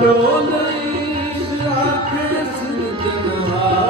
डोले आखे सुजनहार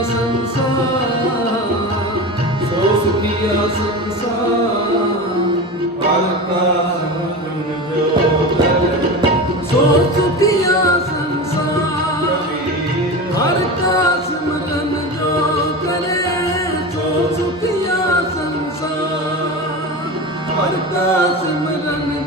करता सिमरन